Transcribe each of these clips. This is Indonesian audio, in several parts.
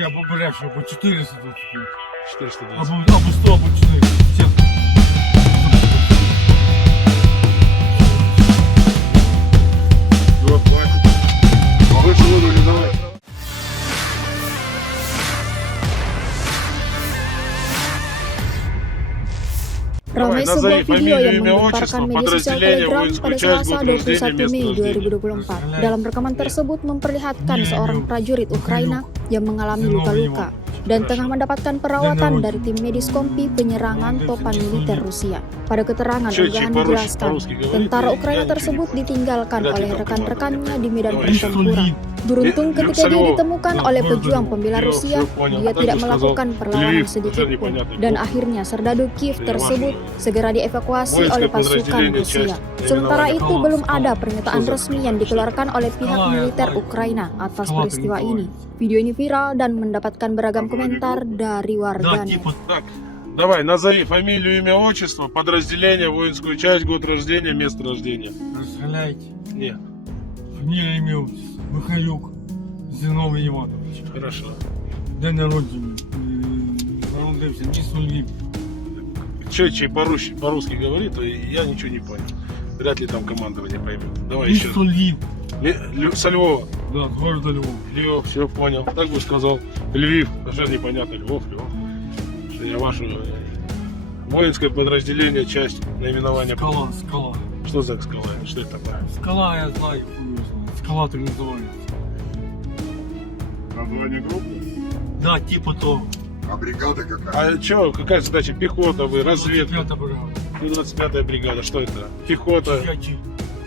Я побережу, або 425. 420. Або 100, або 400. Чесно. Вот, хватит. Больше воду не давай. Ramai Давай, sebuah назови video фамилию, yang имя, menggemparkan отчество, media sosial подразделение, Telegram воинскую pada часть, Selasa год рождения, 21 место Mei рождения. 2024. Dalam rekaman tersebut memperlihatkan seorang prajurit Ukraina yang mengalami luka-luka dan tengah mendapatkan perawatan dari tim medis kompi penyerangan topan militer Rusia. Pada keterangan unggahan dijelaskan, tentara Ukraina tersebut ditinggalkan oleh rekan-rekannya di medan pertempuran. Beruntung ketika dia ditemukan oleh pejuang pembela Rusia, dia tidak melakukan perlawanan sedikit pun. Dan akhirnya serdadu Kiev tersebut segera dievakuasi oleh pasukan Rusia. Sementara itu belum ada pernyataan resmi yang dikeluarkan oleh pihak militer Ukraina atas peristiwa ini. Video ini viral dan mendapatkan beragam komentar dari warganet. Так, давай, назови фамилию, имя, отчество, подразделение, воинскую часть, год рождения, место рождения. Расстреляйте. Нет, Фамилия, имя, отчество. Михайлюк Зиновий Іванович. хорошо. День народження. Народився місто Львів. Четче по-русски говори, то я ничего не понял. Вряд ли там командование поймет. Давай еще. Місто Львів. Со Львова. Да, з города Львова. Львов, все понял. Так бы сказал. Львив. А что непонятно? Львов. Что я ваше воинское подразделение, часть наименования. Скала. Что за скала? Что это такое? Скала, я знаю, хуй його знає. Скала так називається. Название группы? Да, типа того. А бригада какая? А что, какая задача? Пехота вы, разведка? 25-та бригада. 25-я бригада. Что это? Пехота,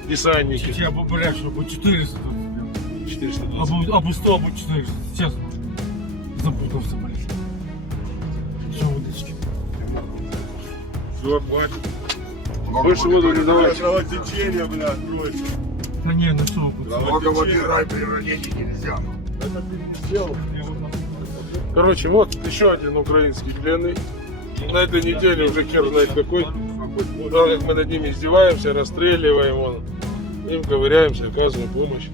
десантники. Я побережу, або 425. 420. Або 100, або 400. Чесно. Запутався, блядь. Що водички? Все, хватит. Больше воду не давай. Кровотечение, блядь, кроется. Та ні, ну що ви. Много рай при ранении нельзя. Короче, вот еще один украинский пленный. На этой неделе уже хер знает какой. Так как мы над ними издеваемся, расстреливаем, вон, им ковыряемся, оказываем помощь.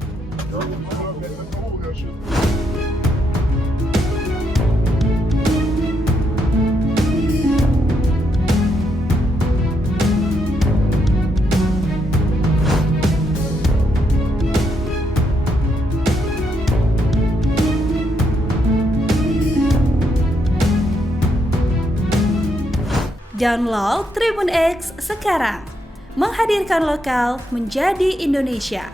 Download Tribun X sekarang, menghadirkan lokal menjadi Indonesia.